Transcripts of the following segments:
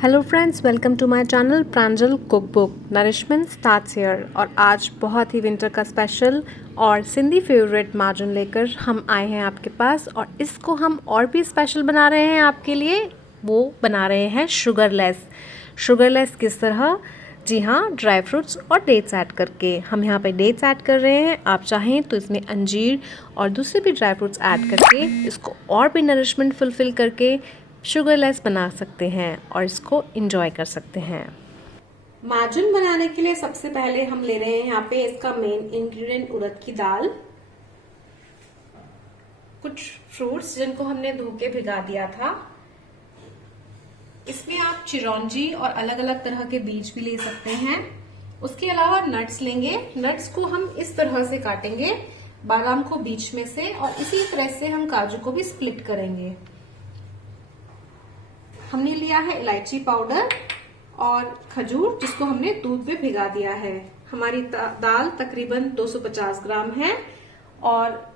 Hello friends, welcome to my channel Pranjal cook book. Nourishment starts here. और आज बहुत ही winter का स्पेशल और सिंधी फेवरेट माजून लेकर हम आए हैं आपके पास, और इसको हम और भी स्पेशल बना रहे हैं आपके लिए। वो बना रहे हैं शुगरलेस। शुगरलेस किस तरह? जी हाँ, ड्राई फ्रूट्स और डेट्स ऐड करके। हम यहाँ पे डेट्स ऐड कर रहे हैं। आप चाहें तो इसमें अंजीर और दूसरे भी ड्राई फ्रूट्स ऐड करके इसको और भी नरिशमेंट फुलफ़िल करके शुगरलेस बना सकते हैं और इसको एंजॉय कर सकते हैं। माजून बनाने के लिए सबसे पहले हम ले रहे हैं यहाँ पे इसका मेन इंग्रेडिएंट उड़द की दाल, कुछ फ्रूट्स जिनको हमने धो के भिगा दिया था। इसमें आप चिरौंजी और अलग अलग तरह के बीज भी ले सकते हैं। उसके अलावा नट्स लेंगे। नट्स को हम इस तरह से काटेंगे, बादाम को बीच में से, और इसी तरह से हम काजू को भी स्प्लिट करेंगे। हमने लिया है इलायची पाउडर और खजूर, जिसको हमने दूध में भिगा दिया है। हमारी दाल तकरीबन 250 ग्राम है। और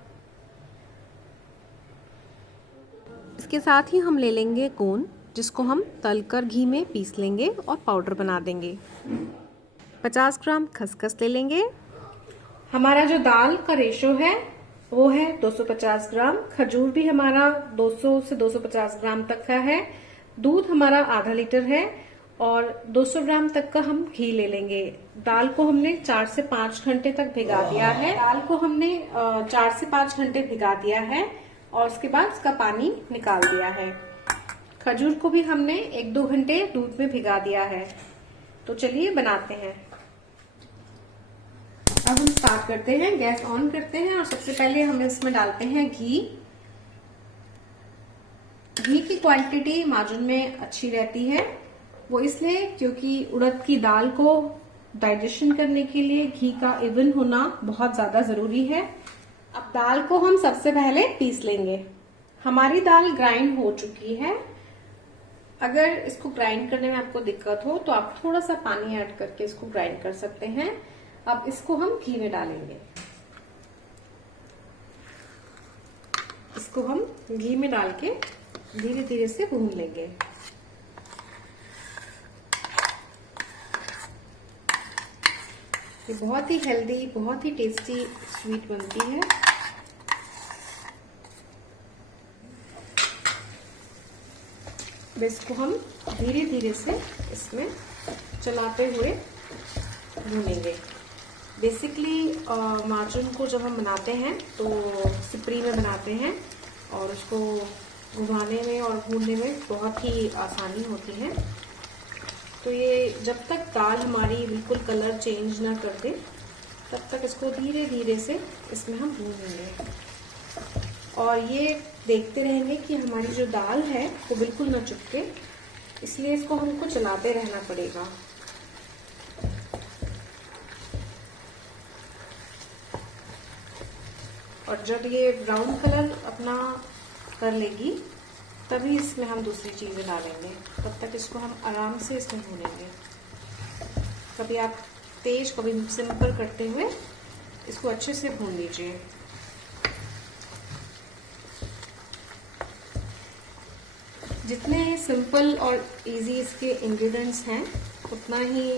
इसके साथ ही हम ले लेंगे कून, जिसको हम तलकर घी में पीस लेंगे और पाउडर बना देंगे। 50 ग्राम खसखस ले लेंगे। हमारा जो दाल का रेशो है वो है 250 ग्राम। खजूर भी हमारा 200 से 250 ग्राम तक का है। दूध हमारा आधा लीटर है और 200 ग्राम तक का हम घी ले लेंगे। दाल को हमने 4 से 5 घंटे तक भिगा दिया है। दाल को हमने 4 से 5 घंटे भिगा दिया है और उसके बाद इसका पानी निकाल दिया है। खजूर को भी हमने 1-2 घंटे दूध में भिगा दिया है। तो चलिए बनाते हैं। अब हम स्टार्ट करते हैं, गैस ऑन करते हैं और सबसे पहले हम इसमें डालते हैं घी। घी की क्वांटिटी माजून में अच्छी रहती है, वो इसलिए क्योंकि उड़द की दाल को डाइजेशन करने के लिए घी का इवन होना बहुत ज्यादा जरूरी है। अब दाल को हम सबसे पहले पीस लेंगे। हमारी दाल ग्राइंड हो चुकी है। अगर इसको ग्राइंड करने में आपको दिक्कत हो तो आप थोड़ा सा पानी ऐड करके इसको ग्राइंड कर सकते हैं। अब इसको हम घी में डालेंगे। इसको हम घी में डाल के धीरे धीरे से भून लेंगे। ये बहुत ही हेल्दी, बहुत ही टेस्टी स्वीट बनती है। इसको हम धीरे धीरे से इसमें चलाते हुए भूनेंगे। बेसिकली माजून को जब हम बनाते हैं तो सिपरी में बनाते हैं और उसको घुमाने में और भूनने में बहुत ही आसानी होती है। तो ये जब तक दाल हमारी बिल्कुल कलर चेंज ना कर दे तब तक इसको धीरे धीरे से इसमें हम भूनेंगे। और ये देखते रहेंगे कि हमारी जो दाल है वो बिल्कुल ना चिपके, इसलिए इसको हमको चलाते रहना पड़ेगा। और जब ये ब्राउन कलर अपना कर लेगी तभी इसमें हम दूसरी चीजें डालेंगे। तब तक इसको हम आराम से इसमें भूनेंगे। कभी आप तेज कभी सिंपल करते हुए इसको अच्छे से भून लीजिए। जितने सिंपल और इजी इसके इंग्रेडिएंट्स हैं उतना ही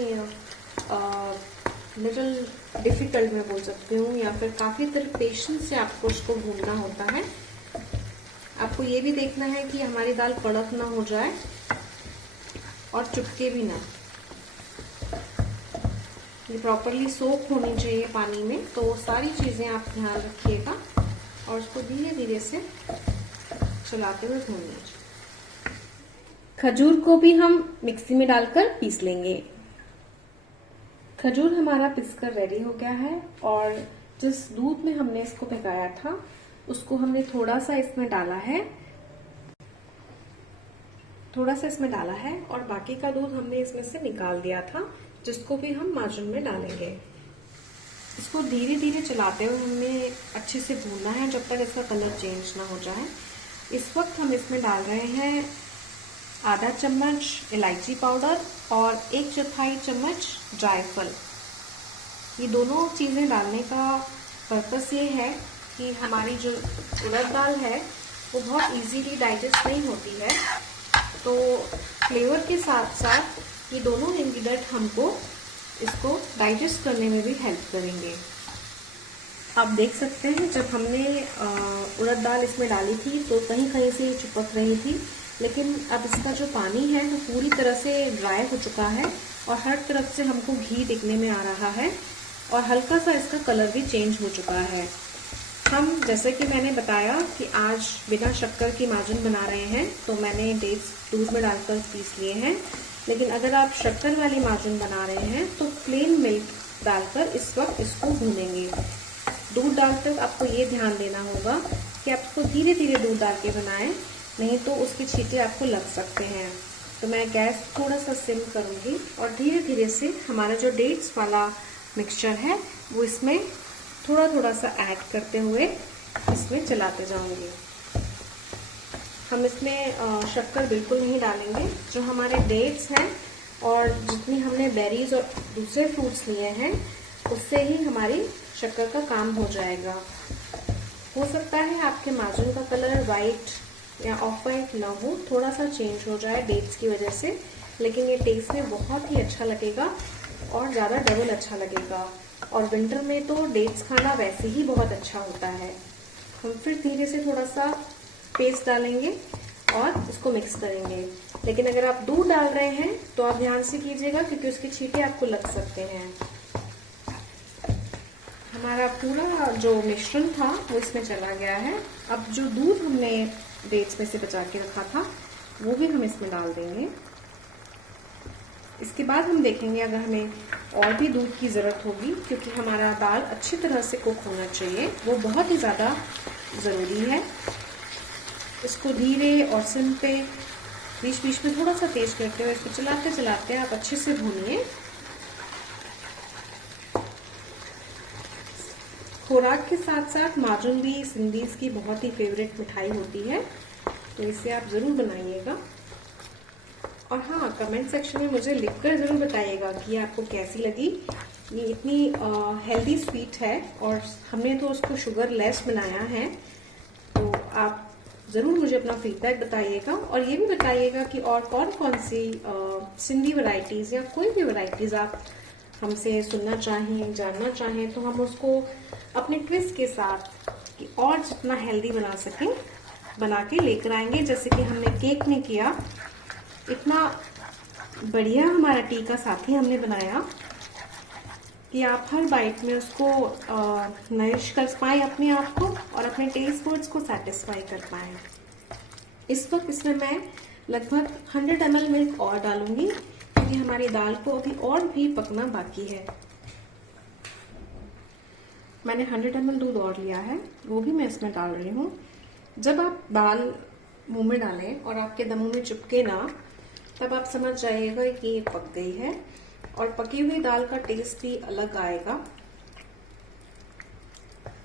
लिटिल डिफिकल्ट मैं बोल सकती हूँ, या फिर काफी तरह पेशेंस से आपको इसको भूनना होता है। आपको ये भी देखना है कि हमारी दाल कड़क ना हो जाए और चिपके भी ना। ये प्रॉपरली सोक होनी चाहिए पानी में। तो वो सारी चीजें आप ध्यान रखिएगा और उसको धीरे धीरे से चलाते हुए भून लीजिए। खजूर को भी हम मिक्सी में डालकर पीस लेंगे। खजूर हमारा पिसकर रेडी हो गया है और जिस दूध में हमने इसको भिगाया था उसको हमने थोड़ा सा इसमें डाला है और बाकी का दूध हमने इसमें से निकाल दिया था, जिसको भी हम माजून में डालेंगे। इसको धीरे धीरे चलाते हुए हमें अच्छे से भूनना है जब तक इसका कलर चेंज ना हो जाए। इस वक्त हम इसमें डाल रहे हैं आधा चम्मच इलायची पाउडर और 1/4 चम्मच जायफल। ये दोनों चीजें डालने का पर्पस ये है कि हमारी जो उड़द दाल है वो बहुत इजीली डाइजेस्ट नहीं होती है, तो फ्लेवर के साथ साथ ये दोनों इंग्रेडिएंट हमको इसको डाइजेस्ट करने में भी हेल्प करेंगे। आप देख सकते हैं जब हमने उड़द दाल इसमें डाली थी तो कहीं कहीं से चिपक रही थी, लेकिन अब इसका जो पानी है वो पूरी तरह से ड्राई हो चुका है और हर तरफ से हमको घी दिखने में आ रहा है और हल्का सा इसका कलर भी चेंज हो चुका है। हम जैसे कि मैंने बताया कि आज बिना शक्कर की माजून बना रहे हैं, तो मैंने डेट्स दूध में डालकर पीस लिए हैं। लेकिन अगर आप शक्कर वाली माजून बना रहे हैं तो प्लेन मिल्क डालकर इस वक्त इसको भूनेंगे। दूध डालते वक्त आपको ये ध्यान देना होगा कि आप इसको धीरे धीरे दूध डाल के बनाएं, नहीं तो उसके छींटे आपको लग सकते हैं। तो मैं गैस थोड़ा सा सिम करूँगी और धीरे धीरे से हमारा जो डेट्स वाला मिक्सचर है वो इसमें थोड़ा थोड़ा सा ऐड करते हुए इसमें चलाते जाऊंगी। हम इसमें शक्कर बिल्कुल नहीं डालेंगे। जो हमारे डेट्स हैं और जितनी हमने बेरीज और दूसरे फ्रूट्स लिए हैं उससे ही हमारी शक्कर का काम हो जाएगा। हो सकता है आपके माजून का कलर वाइट या ऑफ वाइट ना हो, थोड़ा सा चेंज हो जाए डेट्स की वजह से, लेकिन ये टेस्ट में बहुत ही अच्छा लगेगा और ज़्यादा डबल अच्छा लगेगा। और विंटर में तो डेट्स खाना वैसे ही बहुत अच्छा होता है। हम फिर धीरे से थोड़ा सा पेस्ट डालेंगे और इसको मिक्स करेंगे। लेकिन अगर आप दूध डाल रहे हैं तो आप ध्यान से कीजिएगा क्योंकि उसके छींटे आपको लग सकते हैं। हमारा पूरा जो मिश्रण था वो इसमें चला गया है। अब जो दूध हमने डेट्स में से बचा के रखा था वो भी हम इसमें डाल देंगे। इसके बाद हम देखेंगे अगर हमें और भी दूध की ज़रूरत होगी, क्योंकि हमारा दाल अच्छी तरह से कुक होना चाहिए, वो बहुत ही ज़्यादा ज़रूरी है। इसको धीरे और सिम पे बीच बीच में थोड़ा सा तेज करते हुए इसको चलाते चलाते आप अच्छे से भूनिए। खुराक के साथ साथ माजून भी सिंधीज़ की बहुत ही फेवरेट मिठाई होती है, तो इसे आप ज़रूर बनाइएगा। और हाँ, कमेंट सेक्शन में मुझे लिखकर ज़रूर बताइएगा कि आपको कैसी लगी। ये इतनी हेल्दी स्वीट है और हमने तो उसको शुगर लेस बनाया है, तो आप ज़रूर मुझे अपना फीडबैक बताइएगा और ये भी बताइएगा कि और कौन कौन सी सिंधी वैरायटीज़ या कोई भी वैरायटीज़ आप हमसे सुनना चाहें, जानना चाहें, तो हम उसको अपने ट्विस्ट के साथ कि और जितना हेल्दी बना सकें बना के लेकर आएंगे। जैसे कि हमने केक में किया, इतना बढ़िया हमारा टी का साथी हमने बनाया कि आप हर बाइट में उसको नरिश कर पाएँ अपने आप को और अपने टेस्ट बड्स को सेटिस्फाई कर पाएँ। इस वक्त इसमें मैं लगभग 100 ml मिल्क और डालूंगी क्योंकि हमारी दाल को अभी और भी पकना बाकी है। मैंने 100 ml दूध और लिया है, वो भी मैं इसमें डाल रही हूँ। जब आप दाल मुंह में डालें और आपके मुंह में चिपके ना, तब आप समझ जाइएगा कि ये पक गई है और पकी हुई दाल का टेस्ट भी अलग आएगा।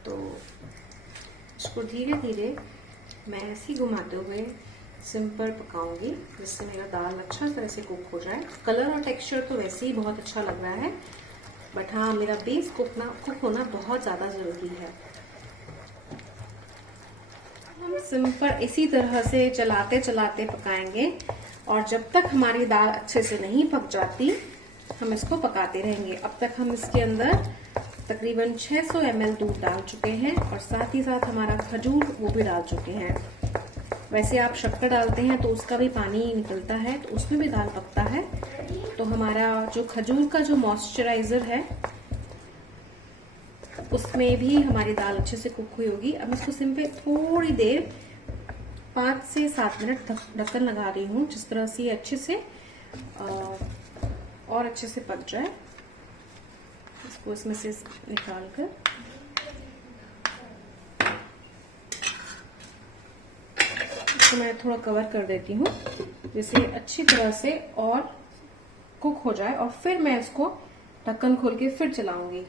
तो इसको धीरे धीरे मैं ऐसे ही घुमाते हुए सिम पर पकाऊंगी जिससे मेरा दाल अच्छा तरह से कुक हो जाए। कलर और टेक्सचर तो वैसे ही बहुत अच्छा लग रहा है, बट हाँ, मेरा बेस कुक होना बहुत ज़्यादा ज़रूरी है। हम सिम पर इसी तरह से चलाते चलाते पकाएंगे और जब तक हमारी दाल अच्छे से नहीं पक जाती हम इसको पकाते रहेंगे। अब तक हम इसके अंदर तकरीबन 600 ml दूध डाल चुके हैं और साथ ही साथ हमारा खजूर वो भी डाल चुके हैं। वैसे आप शक्कर डालते हैं तो उसका भी पानी निकलता है, तो उसमें भी दाल पकता है। तो हमारा जो खजूर का जो मॉइस्चराइजर है उसमें भी हमारी दाल अच्छे से कुक हुई होगी। अब इसको सिम पे थोड़ी देर 5 से 7 मिनट ढक्कन लगा रही हूँ, जिस तरह से अच्छे से और अच्छे से पक जाए। इसको इसमें से निकाल कर इसको मैं थोड़ा कवर कर देती हूँ जिससे अच्छी तरह से और कुक हो जाए, और फिर मैं इसको ढक्कन खोल के फिर चलाऊंगी।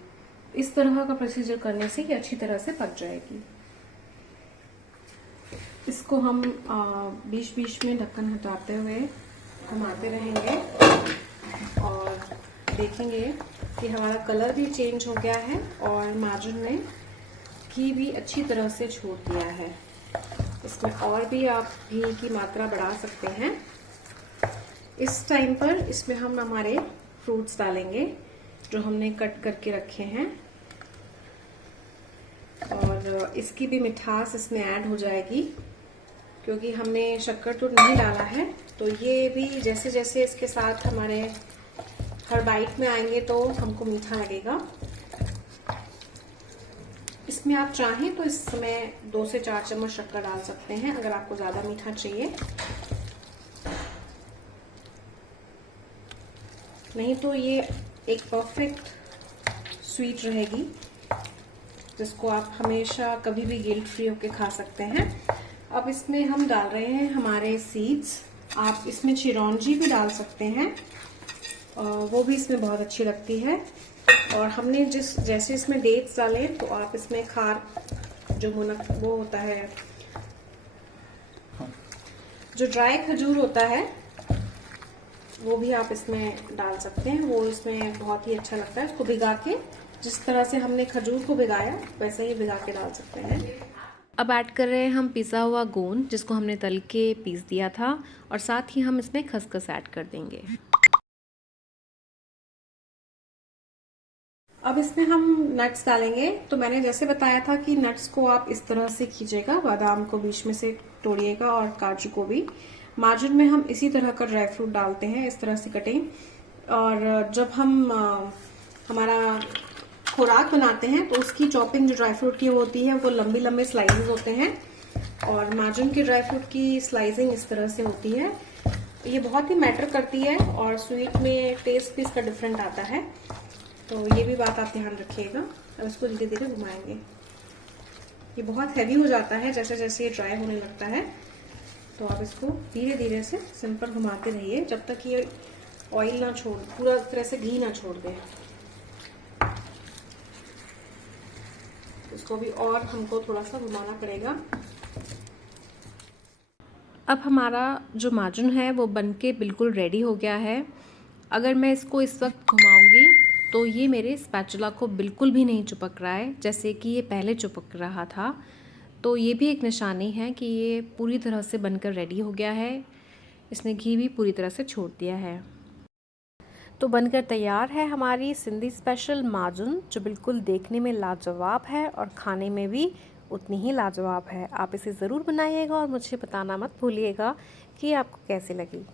इस तरह का प्रोसीजर करने से ये अच्छी तरह से पक जाएगी। इसको हम बीच बीच में ढक्कन हटाते हुए घुमाते रहेंगे और देखेंगे कि हमारा कलर भी चेंज हो गया है और माजून में घी भी अच्छी तरह से छोड़ दिया है। इसमें और भी आप घी की मात्रा बढ़ा सकते हैं। इस टाइम पर इसमें हम हमारे फ्रूट्स डालेंगे जो हमने कट करके रखे हैं, और इसकी भी मिठास इसमें ऐड हो जाएगी क्योंकि हमने शक्कर तो नहीं डाला है। तो ये भी जैसे जैसे इसके साथ हमारे हर बाइट में आएंगे तो हमको मीठा लगेगा। इसमें आप चाहें तो इसमें 2 से 4 चम्मच शक्कर डाल सकते हैं अगर आपको ज़्यादा मीठा चाहिए, नहीं तो ये एक परफेक्ट स्वीट रहेगी जिसको आप हमेशा कभी भी गिल्ट फ्री होके खा सकते हैं। अब इसमें हम डाल रहे हैं हमारे सीड्स। आप इसमें चिरौंजी भी डाल सकते हैं, वो भी इसमें बहुत अच्छी लगती है। और हमने जैसे इसमें डेट्स डाले तो आप इसमें खार जो वो होता है, जो ड्राई खजूर होता है वो भी आप इसमें डाल सकते हैं। वो इसमें बहुत ही अच्छा लगता है। उसको भिगा के, जिस तरह से हमने खजूर को भिगाया वैसे ही भिगा के डाल सकते हैं। अब ऐड कर रहे हैं हम पिसा हुआ गोंद जिसको हमने तल के पीस दिया था, और साथ ही हम इसमें खसखस ऐड कर देंगे। अब इसमें हम नट्स डालेंगे। तो मैंने जैसे बताया था कि नट्स को आप इस तरह से कीजिएगा, बादाम को बीच में से तोड़िएगा और काजू को भी। मार्जिन में हम इसी तरह का ड्राई फ्रूट डालते हैं, इस तरह से कटिंग। और जब हम हमारा खुराक बनाते हैं तो उसकी चॉपिंग जो ड्राई फ्रूट की होती है वो लंबी लंबे स्लाइसेस होते हैं, और मार्जिन के ड्राई फ्रूट की स्लाइसिंग इस तरह से होती है। ये बहुत ही मैटर करती है और स्वीट में टेस्ट भी इसका डिफरेंट आता है, तो ये भी बात आप ध्यान रखिएगा। अब इसको धीरे धीरे घुमाएंगे। ये बहुत हैवी हो जाता है जैसे जैसे ये ड्राई होने लगता है, तो आप इसको धीरे धीरे से सिंपल घुमाते रहिए जब तक ये ऑयल ना छोड़, पूरा तरह से घी ना छोड़ दे। इसको भी और हमको थोड़ा सा घुमाना पड़ेगा। अब हमारा जो माजून है वो बनके बिल्कुल रेडी हो गया है। अगर मैं इसको इस वक्त घुमाऊंगी तो ये मेरे स्पैचुला को बिल्कुल भी नहीं चिपक रहा है जैसे कि ये पहले चिपक रहा था। तो ये भी एक निशानी है कि ये पूरी तरह से बनकर रेडी हो गया है। इसने घी भी पूरी तरह से छोड़ दिया है। तो बनकर तैयार है हमारी सिंधी स्पेशल माजून, जो बिल्कुल देखने में लाजवाब है और खाने में भी उतनी ही लाजवाब है। आप इसे ज़रूर बनाइएगा और मुझे बताना मत भूलिएगा कि आपको कैसी लगी।